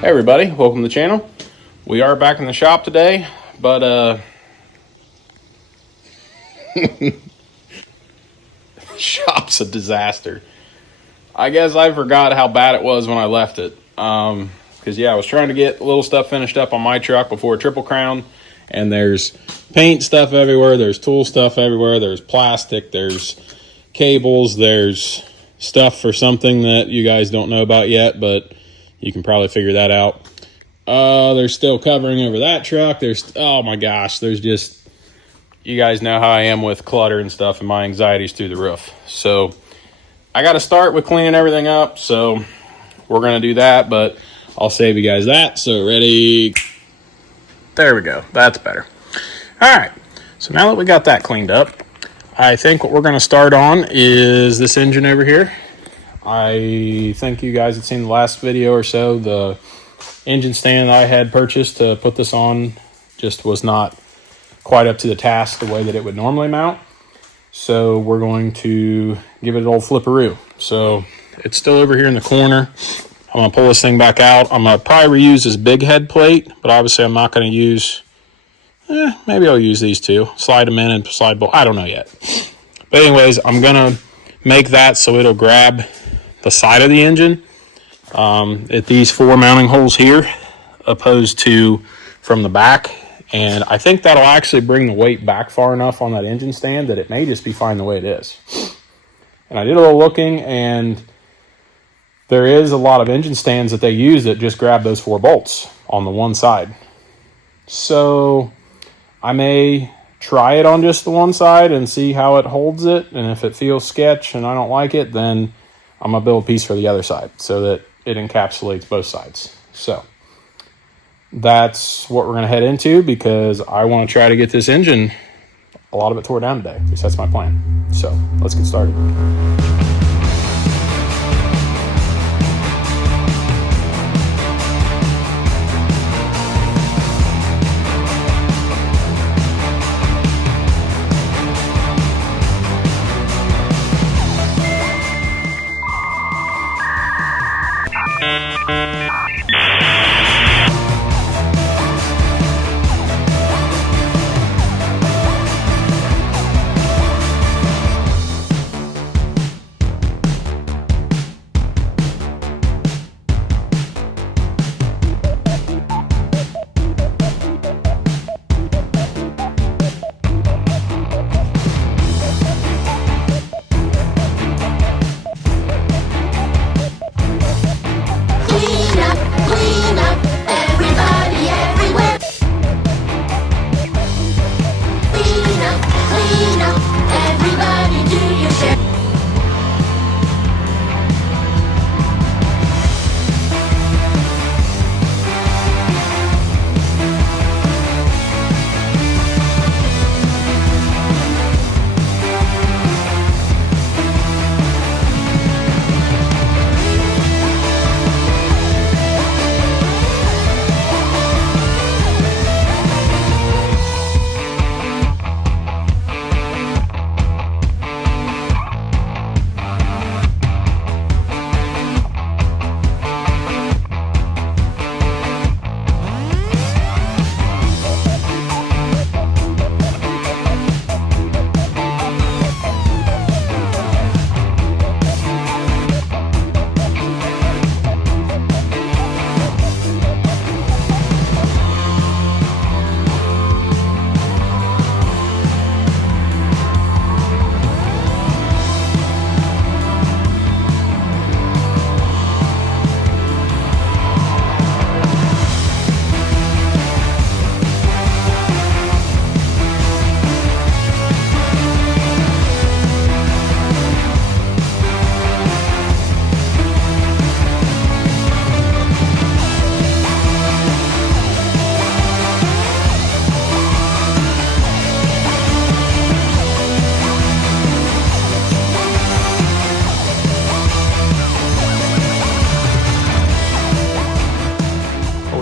Hey everybody, welcome to the channel. We are back in the shop today, but shop's a disaster. I guess I forgot how bad it was when I left it. Because yeah, I was trying to get a little stuff finished up on my truck before Triple Crown, and there's paint stuff everywhere, there's tool stuff everywhere, there's plastic, there's cables, there's stuff for something that you guys don't know about yet, but you can probably figure that out. There's still covering over that truck. Oh my gosh, there's just, you guys know how I am with clutter and stuff, and my anxiety's through the roof. So I got to start with cleaning everything up. So we're going to do that, but I'll save you guys that. So ready? There we go. That's better. All right. So now that we got that cleaned up, I think what we're going to start on is this engine over here. I think you guys had seen the last video or so. The engine stand I had purchased to put this on just was not quite up to the task the way that it would normally mount. So we're going to give it an old flipperoo. So it's still over here in the corner. I'm going to pull this thing back out. I'm going to probably reuse this big head plate, but obviously I'm not going to use, maybe I'll use these two. Slide them in and slide bolt. I don't know yet. But anyways, I'm going to make that so it'll grab the side of the engine at these 4 mounting holes here, opposed to from the back. And I think that'll actually bring the weight back far enough on that engine stand that it may just be fine the way it is. And I did a little looking, and there is a lot of engine stands that they use that just grab those 4 bolts on the one side. So I may try it on just the one side and see how it holds it. And if it feels sketch and I don't like it, then I'm going to build a piece for the other side so that it encapsulates both sides. So that's what we're going to head into, because I want to try to get this engine, a lot of it tore down today. At least that's my plan. So let's get started.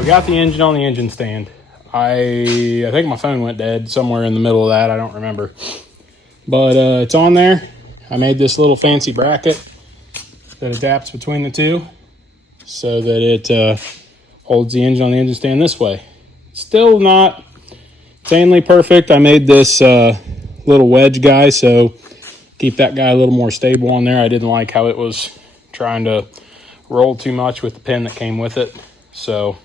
Got the engine on the engine stand. I think my phone went dead somewhere in the middle of that. I don't remember. But it's on there. I made this little fancy bracket that adapts between the two so that it holds the engine on the engine stand this way. Still not insanely perfect. I made this little wedge guy, so keep that guy a little more stable on there. I didn't like how it was trying to roll too much with the pin that came with it. So,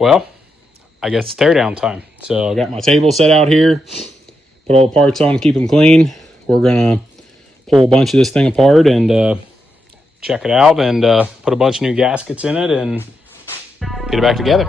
well, I guess it's teardown time. So I got my table set out here, put all the parts on, keep them clean. We're gonna pull a bunch of this thing apart and check it out and put a bunch of new gaskets in it and get it back together.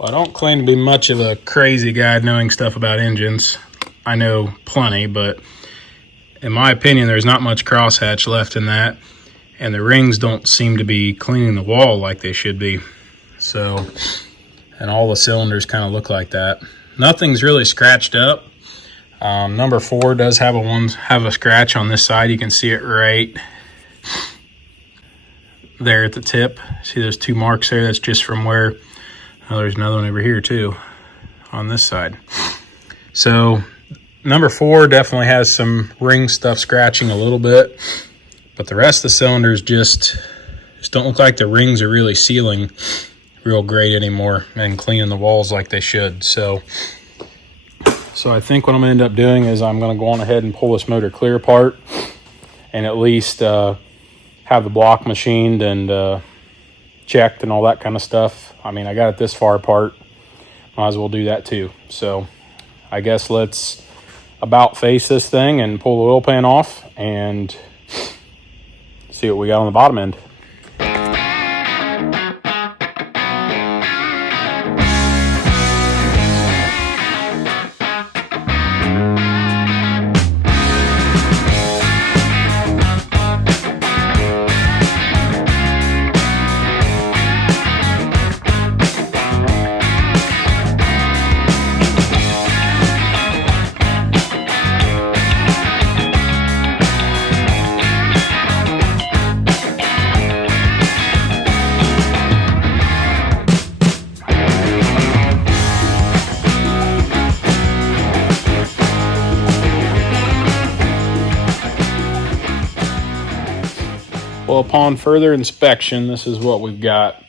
Well, I don't claim to be much of a crazy guy knowing stuff about engines. I know plenty, but in my opinion, there's not much crosshatch left in that, and the rings don't seem to be cleaning the wall like they should be. So, and all the cylinders kind of look like that. Nothing's really scratched up. Number 4 does have a scratch on this side. You can see it right there at the tip. See those 2 marks there? That's just from where, oh, there's another one over here too on this side. So number 4 definitely has some ring stuff scratching a little bit, but the rest of the cylinders just don't look like the rings are really sealing real great anymore and cleaning the walls like they should. So I think what I'm going to end up doing is I'm going to go on ahead and pull this motor clear apart and at least have the block machined and checked and all that kind of stuff. I mean, I got it this far apart. Might as well do that too. So I guess let's about face this thing and pull the oil pan off and see what we got on the bottom end. Well, upon further inspection, this is what we've got.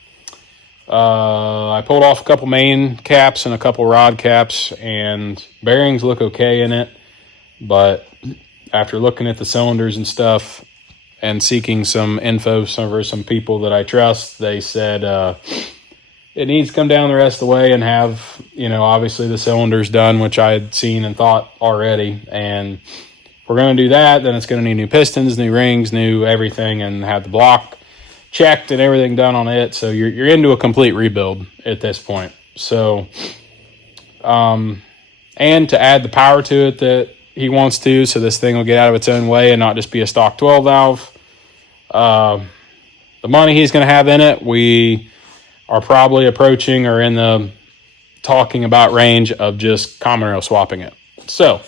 I pulled off a couple main caps and a couple rod caps, and bearings look okay in it. But after looking at the cylinders and stuff and seeking some info from some people that I trust, they said it needs to come down the rest of the way and have, obviously the cylinders done, which I had seen and thought already. And if we're going to do that, then it's going to need new pistons, new rings, new everything, and have the block checked and everything done on it. So you're into a complete rebuild at this point. So, and to add the power to it that he wants to, so this thing will get out of its own way and not just be a stock 12 valve. The money he's going to have in it, we are probably approaching or in the talking about range of just common rail swapping it. So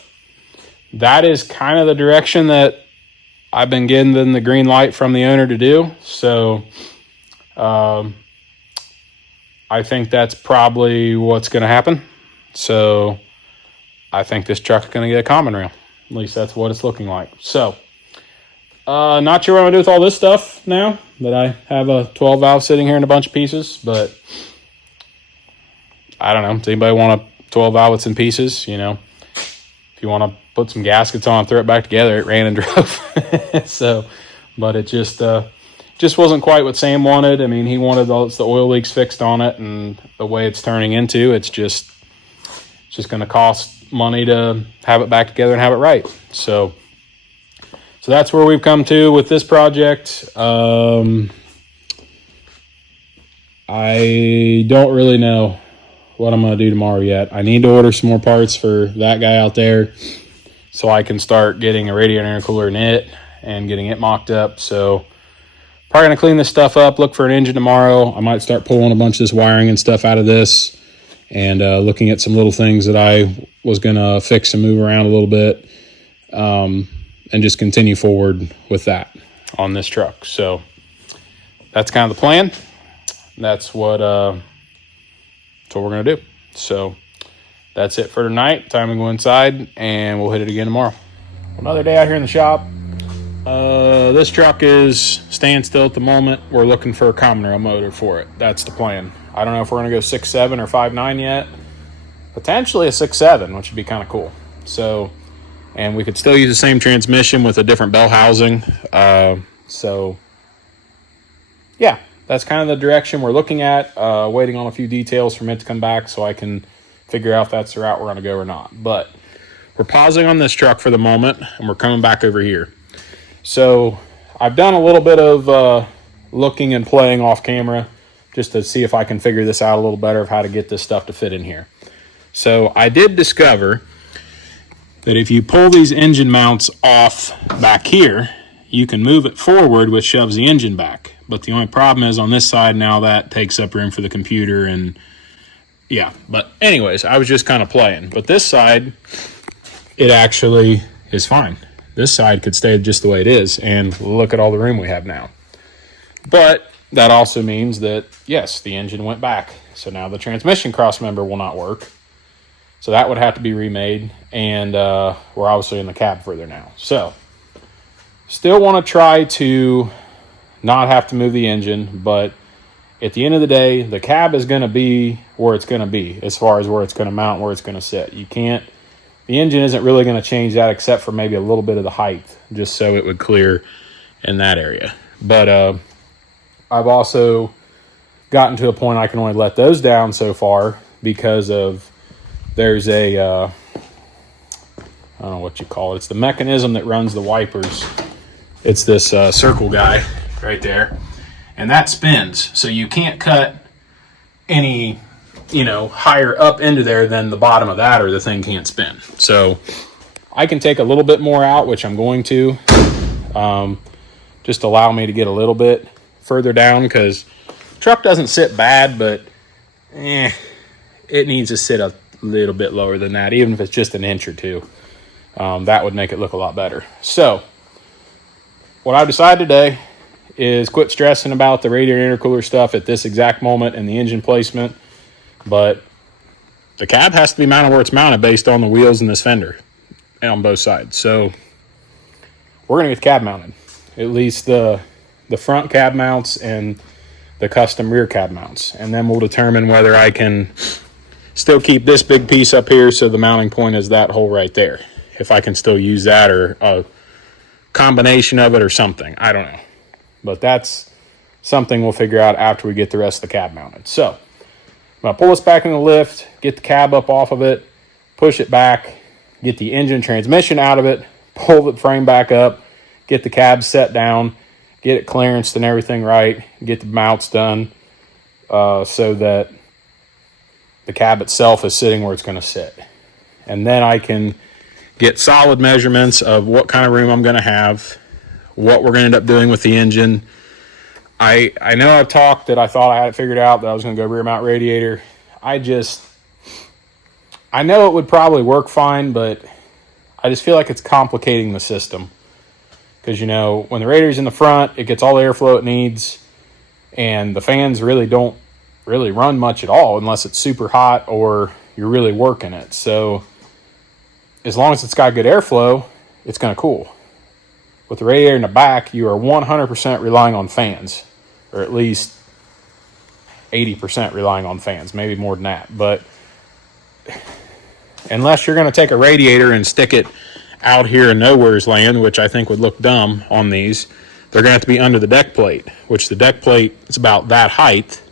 that is kind of the direction that I've been getting the green light from the owner to do. So I think that's probably what's going to happen. So I think this truck is going to get a common rail. At least that's what it's looking like. So not sure what I'm going to do with all this stuff now that I have a 12 valve sitting here in a bunch of pieces. But I don't know. Does anybody want a 12 valve that's in pieces? If you want to put some gaskets on, throw it back together, it ran and drove. So, but it just wasn't quite what Sam wanted. I mean, he wanted the oil leaks fixed on it, and the way it's turning into, it's just going to cost money to have it back together and have it right. So that's where we've come to with this project. I don't really know what I'm going to do tomorrow yet. I need to order some more parts for that guy out there so I can start getting a radiator intercooler in it and getting it mocked up. So probably going to clean this stuff up, look for an engine tomorrow. I might start pulling a bunch of this wiring and stuff out of this and looking at some little things that I was going to fix and move around a little bit, and just continue forward with that on this truck. So that's kind of the plan. That's what we're going to do. So that's it for tonight. Time to go inside, and we'll hit it again tomorrow. Another day out here in the shop. This truck is staying still at the moment. We're looking for a common rail motor for it. That's the plan. I don't know if we're going to go 6.7 or 5.9 yet. Potentially a 6.7, which would be kind of cool. So, and we could still use the same transmission with a different bell housing. So, yeah, that's kind of the direction we're looking at. Waiting on a few details from it to come back so I can figure out if that's the route we're going to go or not. But we're pausing on this truck for the moment, and we're coming back over here. So I've done a little bit of looking and playing off camera just to see if I can figure this out a little better of how to get this stuff to fit in here. So I did discover that if you pull these engine mounts off back here, you can move it forward, which shoves the engine back. But the only problem is on this side now that takes up room for the computer and yeah. But anyways, I was just kind of playing. But this side, it actually is fine. This side could stay just the way it is, and look at all the room we have now. But that also means that, yes, the engine went back. So now the transmission cross member will not work. So that would have to be remade, and we're obviously in the cab further now. So still want to try to not have to move the engine, but at the end of the day, the cab is going to be where it's going to be as far as where it's going to mount, where it's going to sit. The engine isn't really going to change that except for maybe a little bit of the height, just so it would clear in that area. But I've also gotten to a point I can only let those down so far because of there's a, I don't know what you call it. It's the mechanism that runs the wipers. It's this circle guy right there. And that spins. So you can't cut any higher up into there than the bottom of that, or the thing can't spin. So I can take a little bit more out, which I'm going to, just allow me to get a little bit further down, because the truck doesn't sit bad, but it needs to sit a little bit lower than that, even if it's just an inch or two. That would make it look a lot better. So what I've decided today is quit stressing about the radiator intercooler stuff at this exact moment and the engine placement. But the cab has to be mounted where it's mounted based on the wheels and this fender on both sides. So we're going to get the cab mounted. At least the the front cab mounts and the custom rear cab mounts. And then we'll determine whether I can still keep this big piece up here so the mounting point is that hole right there. If I can still use that, or a combination of it or something. I don't know. But that's something we'll figure out after we get the rest of the cab mounted. So I'm going to pull this back in the lift, get the cab up off of it, push it back, get the engine transmission out of it, pull the frame back up, get the cab set down, get it clearanced and everything right, get the mounts done so that the cab itself is sitting where it's going to sit. And then I can get solid measurements of what kind of room I'm going to have, what we're going to end up doing with the engine. I know I've talked that I thought I had it figured out, that I was going to go rear mount radiator. I know it would probably work fine, but I just feel like it's complicating the system. Because, you know, when the radiator's in the front, it gets all the airflow it needs, and the fans really don't really run much at all unless it's super hot or you're really working it. So as long as it's got good airflow, it's going to cool. With the radiator in the back, you are 100% relying on fans, or at least 80% relying on fans, maybe more than that. But unless you're going to take a radiator and stick it out here in nowhere's land, which I think would look dumb on these, they're going to have to be under the deck plate, which the deck plate is about that height.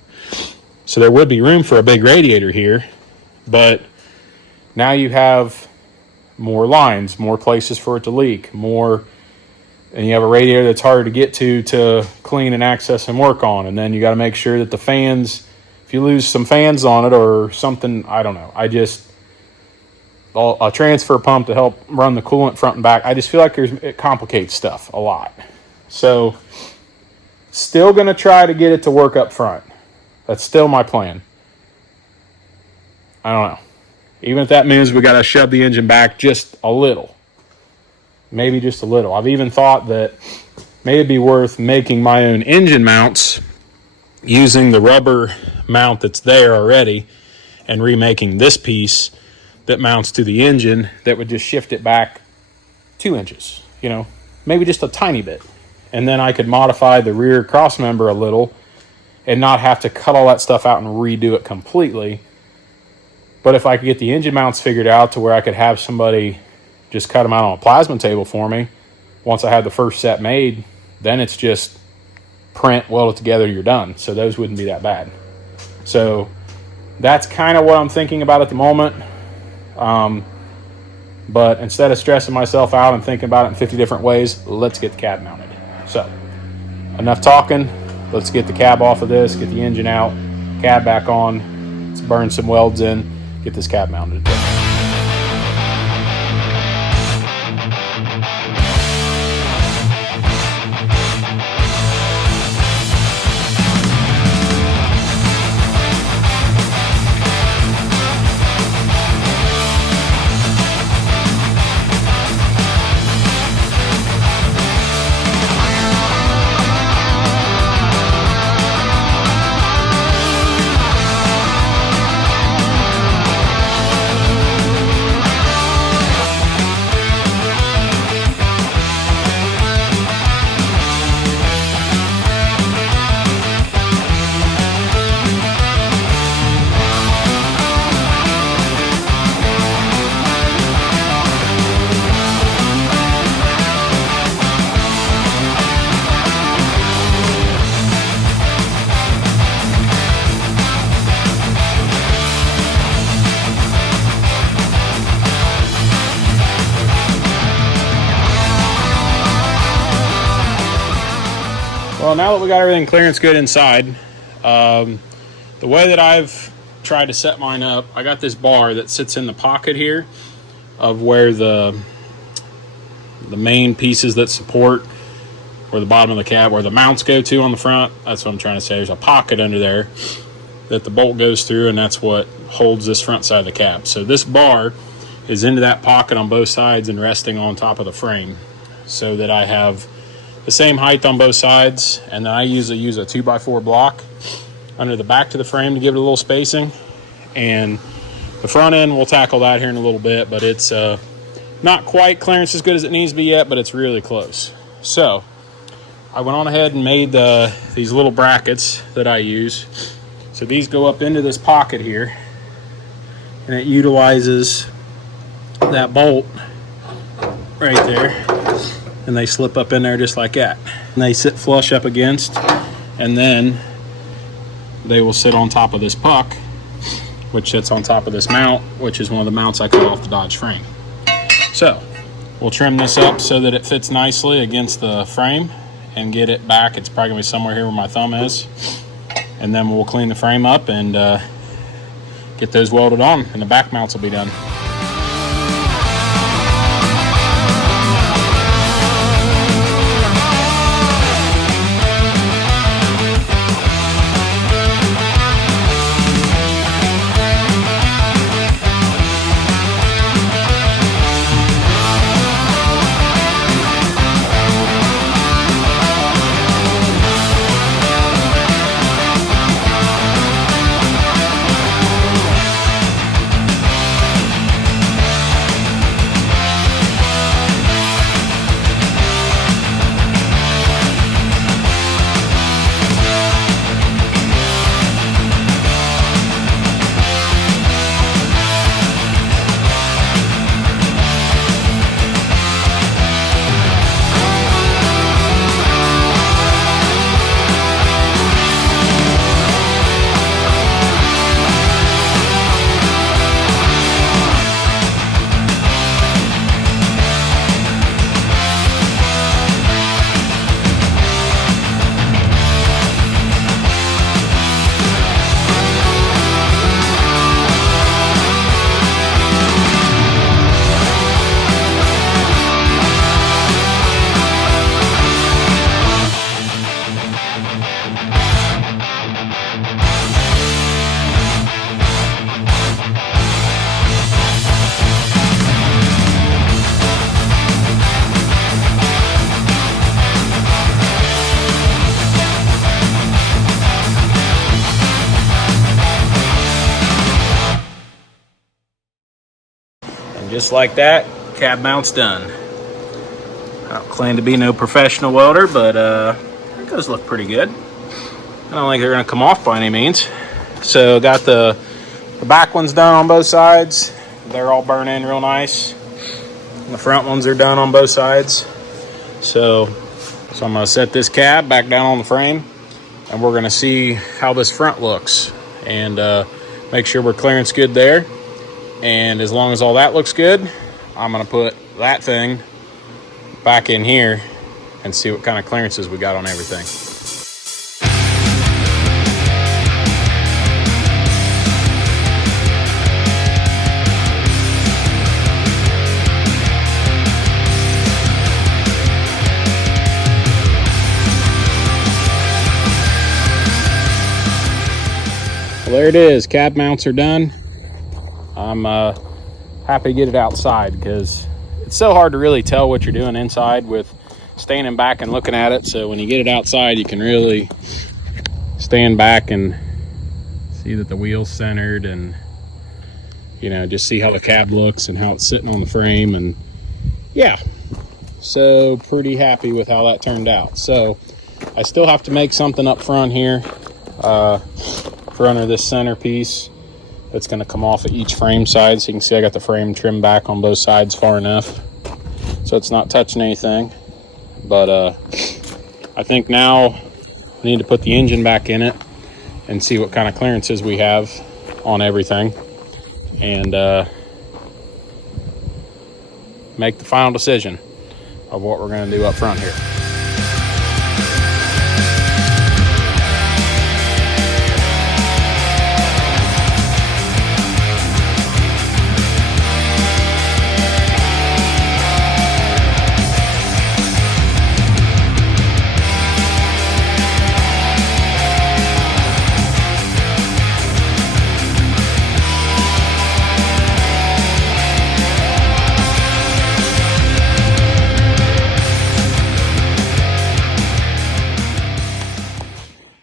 So there would be room for a big radiator here, but now you have more lines, more places for it to leak, and you have a radiator that's harder to get to clean and access and work on. And then you got to make sure that the fans, if you lose some fans on it or something, I don't know. A transfer pump to help run the coolant front and back. I just feel like it complicates stuff a lot. So still going to try to get it to work up front. That's still my plan. I don't know. Even if that means we got to shove the engine back just a little. Maybe just a little. I've even thought that maybe it'd be worth making my own engine mounts using the rubber mount that's there already and remaking this piece that mounts to the engine that would just shift it back 2 inches, you know, maybe just a tiny bit. And then I could modify the rear cross member a little and not have to cut all that stuff out and redo it completely. But if I could get the engine mounts figured out to where I could have somebody just cut them out on a plasma table for me, once I had the first set made, then it's just print, weld it together, you're done. So those wouldn't be that bad. So that's kind of what I'm thinking about at the moment. But instead of stressing myself out and thinking about it in 50 different ways, let's get the cab mounted. So enough talking. Let's get the cab off of this, get the engine out, cab back on, let's burn some welds in, get this cab mounted. Well, now that we got everything clearance good inside, the way that I've tried to set mine up, I got this bar that sits in the pocket here of where the main pieces that support, where the bottom of the cab, where the mounts go to on the front. That's what I'm trying to say. There's a pocket under there that the bolt goes through, and that's what holds this front side of the cab. So this bar is into that pocket on both sides and resting on top of the frame so that I have the same height on both sides. And then I usually use a 2x4 block under the back to the frame to give it a little spacing. And the front end, we'll tackle that here in a little bit, but it's not quite clearance as good as it needs to be yet, but it's really close. So I went on ahead and made these little brackets that I use. So these go up into this pocket here, and it utilizes that bolt right there, and they slip up in there just like that. And they sit flush up against, and then they will sit on top of this puck, which sits on top of this mount, which is one of the mounts I cut off the Dodge frame. So we'll trim this up so that it fits nicely against the frame and get it back. It's probably gonna be somewhere here where my thumb is. And then we'll clean the frame up and get those welded on, and the back mounts will be done. Just like that, cab mount's done. I don't claim to be no professional welder, but I think those look pretty good. I don't think they're gonna come off by any means. So got the back ones done on both sides. They're all burnt in real nice. And the front ones are done on both sides. So I'm gonna set this cab back down on the frame, and we're gonna see how this front looks, and make sure we're clearance good there. And as long as all that looks good, I'm gonna put that thing back in here and see what kind of clearances we got on everything. Well, there it is, cab mounts are done. I'm happy to get it outside because it's so hard to really tell what you're doing inside with standing back and looking at it. So when you get it outside, you can really stand back and see that the wheel's centered, and you know, just see how the cab looks and how it's sitting on the frame. And yeah, so pretty happy with how that turned out. So I still have to make something up front here, front of this centerpiece. It's going to come off at each frame side. So you can see I got the frame trimmed back on both sides far enough so it's not touching anything. But I think now I need to put the engine back in it and see what kind of clearances we have on everything, and make the final decision of what we're going to do up front here.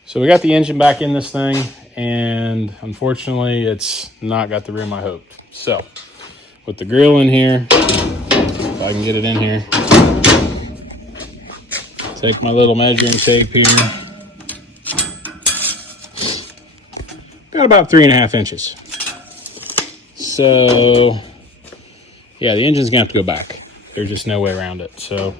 So we got the engine back in this thing, and unfortunately it's not got the rim I hoped. So with the grill in here, if I can get it in here, Take my little measuring tape here. Got about 3.5 inches. So, yeah, the engine's gonna have to go back. There's just no way around it. So,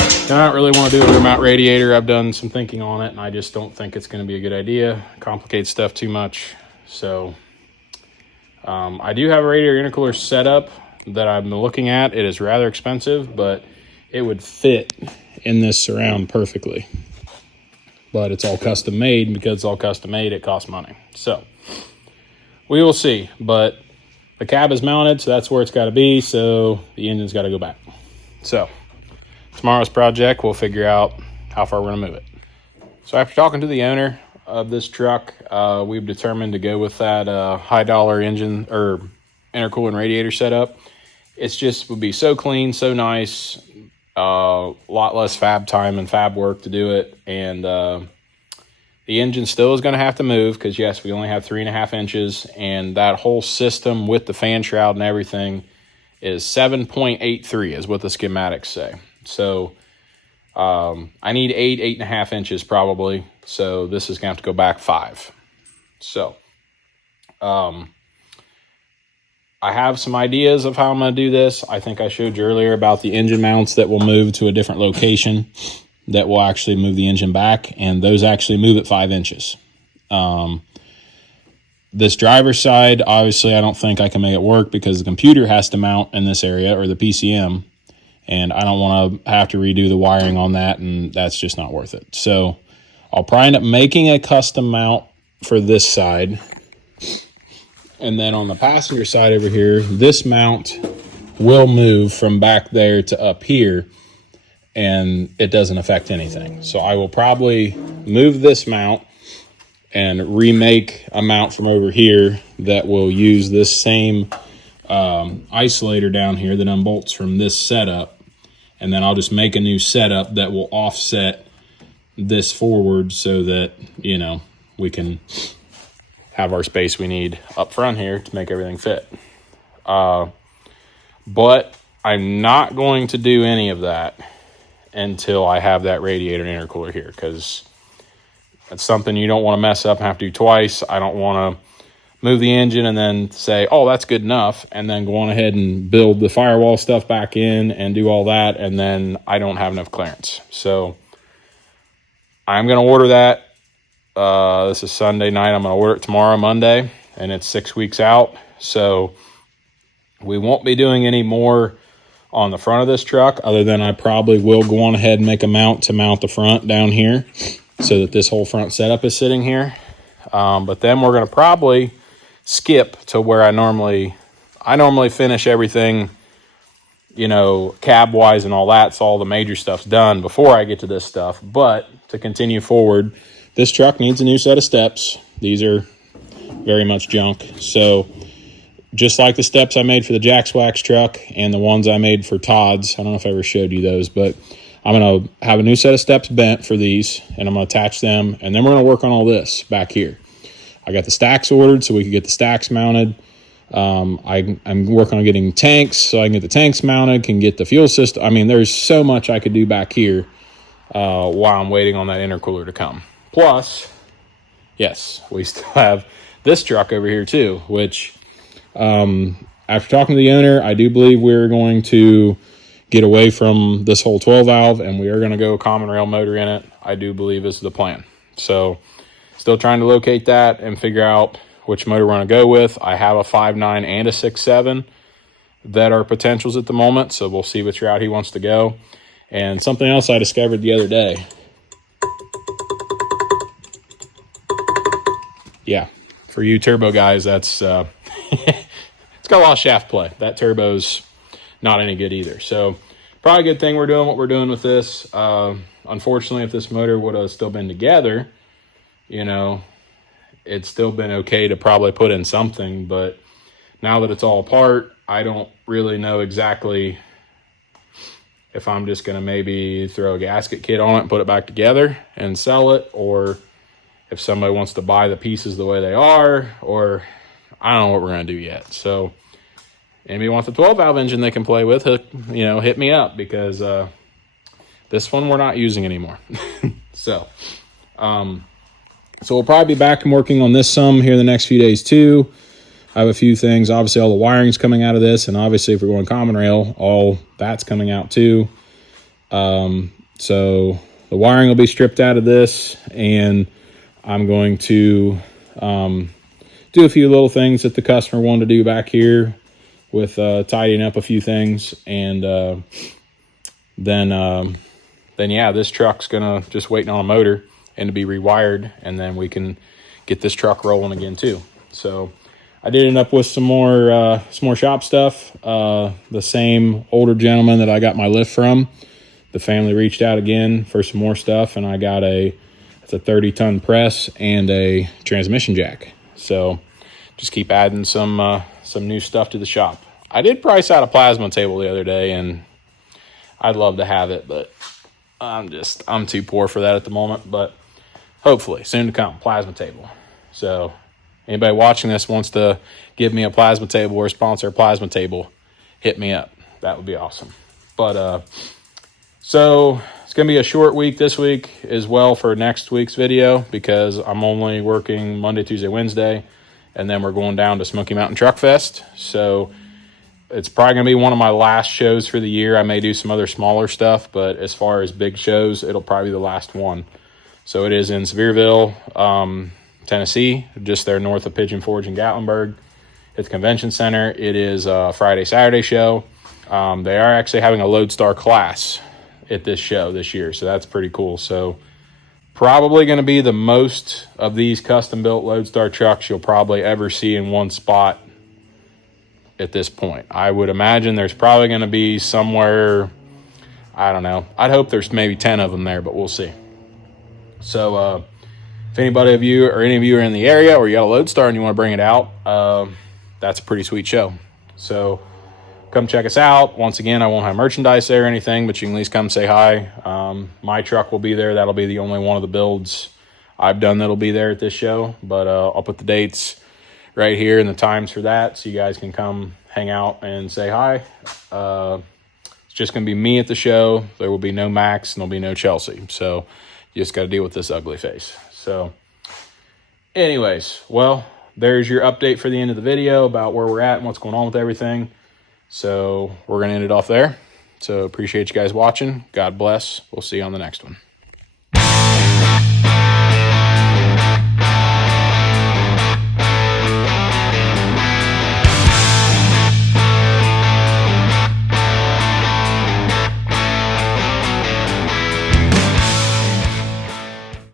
I don't really want to do a rear mount radiator. I've done some thinking on it, and I just don't think it's going to be a good idea. Complicate stuff too much. So, I do have a radiator intercooler setup that I've been looking at. It is rather expensive, but it would fit in this surround perfectly. But it's all custom made, and because it's all custom made, it costs money. So, we will see. But the cab is mounted, so that's where it's got to be. So, the engine's got to go back. So, tomorrow's project, we'll figure out how far we're going to move it. So after talking to the owner of this truck, we've determined to go with that high dollar engine or intercooler and radiator setup. It's just would be so clean, so nice, a lot less fab time and fab work to do it. And the engine still is going to have to move because, yes, we only have 3.5 inches. And that whole system with the fan shroud and everything is 7.83 is what the schematics say. So I need 8.5 inches probably. So this is going to have to go back 5. So I have some ideas of how I'm going to do this. I think I showed you earlier about the engine mounts that will move to a different location that will actually move the engine back. And those actually move at 5 inches. This driver's side, obviously, I don't think I can make it work because the computer has to mount in this area, or the PCM. And I don't want to have to redo the wiring on that, and that's just not worth it. So I'll probably end up making a custom mount for this side. And then on the passenger side over here, this mount will move from back there to up here, and it doesn't affect anything. So I will probably move this mount and remake a mount from over here that will use this same isolator down here that unbolts from this setup. And then I'll just make a new setup that will offset this forward so that, you know, we can have our space we need up front here to make everything fit. But I'm not going to do any of that until I have that radiator and intercooler here, because that's something you don't want to mess up and have to do twice. I don't want to move the engine and then say, oh, that's good enough, and then go on ahead and build the firewall stuff back in and do all that, and then I don't have enough clearance. So I'm going to order that. This is Sunday night. I'm going to order it tomorrow, Monday, and it's 6 weeks out. So we won't be doing any more on the front of this truck, other than I probably will go on ahead and make a mount to mount the front down here so that this whole front setup is sitting here. But then we're going to probably skip to where I normally finish everything, you know, cab wise and all that. So all the major stuff's done before I get to this stuff. But to continue forward, this truck needs a new set of steps. These are very much junk. So just like the steps I made for the Jack's Wax truck and the ones I made for Todd's, I don't know if I ever showed you those, but I'm going to have a new set of steps bent for these, and I'm going to attach them, and then we're going to work on all this back here. I got the stacks ordered so we can get the stacks mounted. I'm working on getting tanks so I can get the tanks mounted, can get the fuel system. I mean, there's so much I could do back here while I'm waiting on that intercooler to come. Plus, yes, we still have this truck over here too, which after talking to the owner, I do believe we're going to get away from this whole 12 valve, and we are going to go common rail motor in it. I do believe is the plan. So still trying to locate that and figure out which motor we're going to go with. I have a 5.9 and a 6.7 that are potentials at the moment, so we'll see which route he wants to go. And something else I discovered the other day. Yeah, for you turbo guys, that's it's got a lot of shaft play. That turbo's not any good either. So probably a good thing we're doing what we're doing with this. Unfortunately, if this motor would have still been together, you know, it's still been okay to probably put in something. But now that it's all apart, I don't really know exactly if I'm just going to maybe throw a gasket kit on it and put it back together and sell it, or if somebody wants to buy the pieces the way they are, or I don't know what we're going to do yet. So anybody wants a 12 valve engine they can play with, you know, hit me up, because This one we're not using anymore. So we'll probably be back and working on this some here the next few days too. I have a few things. Obviously, all the wiring's coming out of this, and obviously, if we're going common rail, all that's coming out too. So the wiring will be stripped out of this, and I'm going to do a few little things that the customer wanted to do back here with tidying up a few things, and then yeah, this truck's gonna just waiting on a motor and to be rewired, and then we can get this truck rolling again too. So I did end up with some more shop stuff. The same older gentleman that I got my lift from, the family reached out again for some more stuff, and I got it's a 30-ton press and a transmission jack. So just keep adding some new stuff to the shop. I did price out a plasma table the other day, and I'd love to have it, but I'm too poor for that at the moment. But hopefully soon to come, plasma table. So anybody watching this wants to give me a plasma table or sponsor a plasma table, hit me up. That would be awesome. But so it's going to be a short week this week as well for next week's video, because I'm only working Monday, Tuesday, Wednesday, and then we're going down to Smoky Mountain Truck Fest. So it's probably going to be one of my last shows for the year. I may do some other smaller stuff, but as far as big shows, it'll probably be the last one. So it is in Sevierville, Tennessee, just there north of Pigeon Forge and Gatlinburg at the convention center. It is a Friday, Saturday show. They are actually having a Lodestar class at this show this year, so that's pretty cool. So probably going to be the most of these custom-built Lodestar trucks you'll probably ever see in one spot at this point. I would imagine there's probably going to be somewhere, I don't know. I'd hope there's maybe 10 of them there, but we'll see. So if anybody of you or any of you are in the area or you got a Lodestar and you want to bring it out, that's a pretty sweet show. So come check us out. Once again, I won't have merchandise there or anything, but you can at least come say hi. My truck will be there. That'll be the only one of the builds I've done that'll be there at this show. But I'll put the dates right here and the times for that, so you guys can come hang out and say hi. It's just going to be me at the show. There will be no Max and there'll be no Chelsea. So you just got to deal with this ugly face. So anyways, well, there's your update for the end of the video about where we're at and what's going on with everything. So we're going to end it off there. So appreciate you guys watching. God bless. We'll see you on the next one.